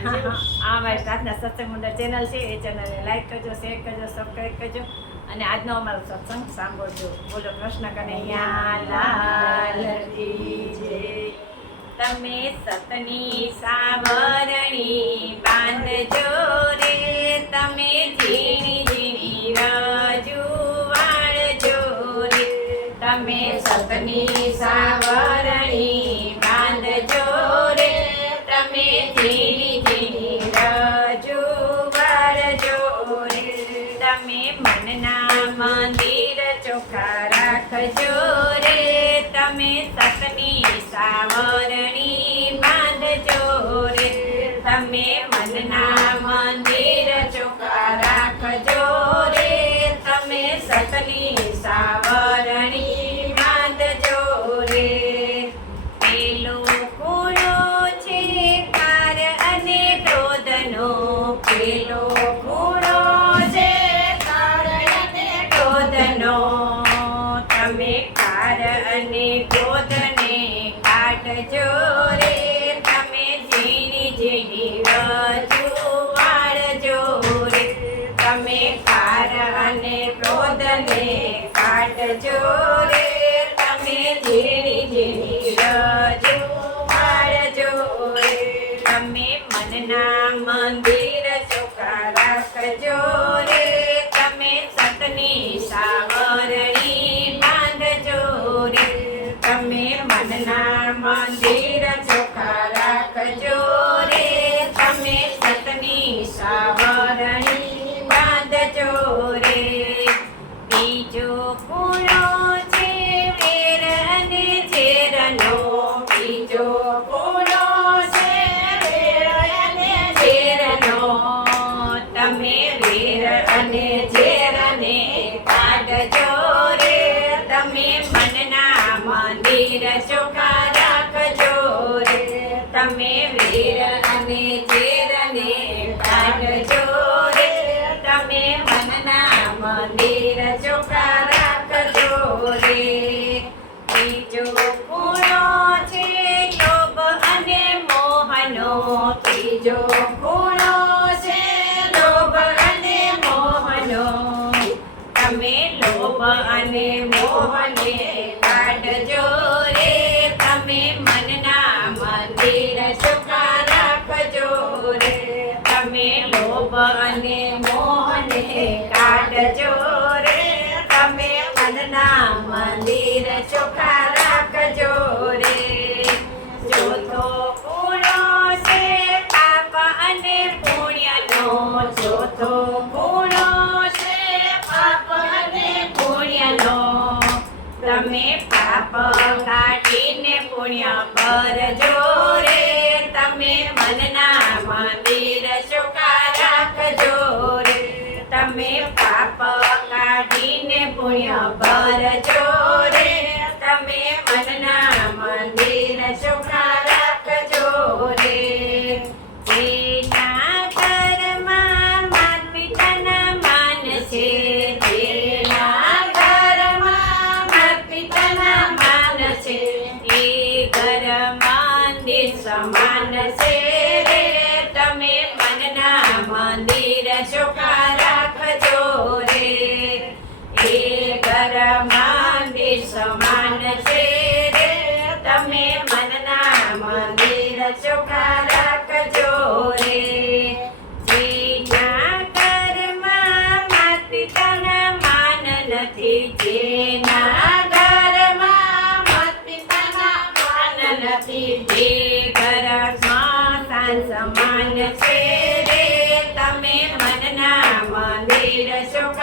આ અમારી પ્રાર્થના સત્સંગ મંડળ ચેનલ છે, એ ચેનલને લાઈક કરજો, શેર કરજો, સબસ્ક્રાઈબ કરજો અને આજનો અમારો સત્સંગ સાંભળજો. બોલો કૃષ્ણ કનૈયા લાલ કી જય. તમે સતની સાવરણી બાંધજો રે, તમે ઝીણી ઝીણી રજૂ રે, તમે સતની સાવરણી બાંધજો રે, તમે ઝીણી ઝીણી રજૂ રે, તમે મનના મંદિર ચોખ્ખા રાખજો રે, તમે સતની સાવરણી બાંધજો રે, તમે મનના મંદિર ચોખ્ખા રાખજો રે, તમે સતની સાવરણી બાંધજો રે. પેલો ખૂણો છે કાર અને ક્રોધનો, પેલો ખૂણો છે કાર અને ક્રોધનો, તમે કાર અને ક્રોધને કાઢજો રે, તમે ઝીણી ઝીણી રજૂ રે, તમે કાર અને ક્રોધને કાઢજો રે, તમે ઝીણી ઝીણી રજૂ રે, તમે મનના મંદિર ચોખ્ખા રાખજો રે, તમે સતની સાવરણી બાંધજો રે, તમે મનના મંદિર ચોખ્ખા રાખજો રે, તમે સતની સાવરણી બાંધજો રે. બીજો ખૂણો છે વેર અને ઝેરનો, બીજો ખૂણો છે વેર અને ઝેરનો, તમે વેર અને ઝેરને કાઢજો રે, તમે મનના મંદિર ચોખ્ખા રાખજો રે, તમે વેર અને ઝેરને કાઢજો રે, તમે મનના મંદિર ચોખ્ખા રાખજો રે. ત્રીજો ખૂણો છે લોભ અને મોહનો, ત્રીજો ખૂણો છે લોભ અને મોહનો, તમે લોભ અને મોહને કાઢજો રે, તમે મનના મંદિર ચોખ્ખા રાખજો રે, તમે લોભ અને મોહને કાઢજો રે, તમે મનના મંદિર ચોખ્ખા રાખજો રે. ચોથો ખૂણો છે પાપ અને પુણ્યનો, ચોથો ખૂણો છે પાપ અને પુણ્યનો, તમે પાપ કાઢીને પુણ્ય કરજો રે, તમે મનના મંદિર ચોખ્ખા રાખજો રે, તમે પાપ કાઢીને પુણ્ય કરજો રે, તમે મનના મંદિર ચોખ્ખા રાખજો રે. જેના ઘરમાં માત પિતાના માન છે, જેના ઘરમાં માત પિતાના માન છે, એ ઘર મંદિર સમાન છે રે, તમે મનના મંદિર ચોખ્ખા રાખજો રે, એ ઘર મંદિર સમાન છે રે, તમે મનના મંદિર ચોખ્ખા રાખજો રે. જેના ઘરમાં માત પિતાના માન નથી, જેના ઘરમાં માત પિતાના માન નથી, જે ઘર સ્મશાન સમાન છે રે, તમે મનના મંદિર ચોખ્ખા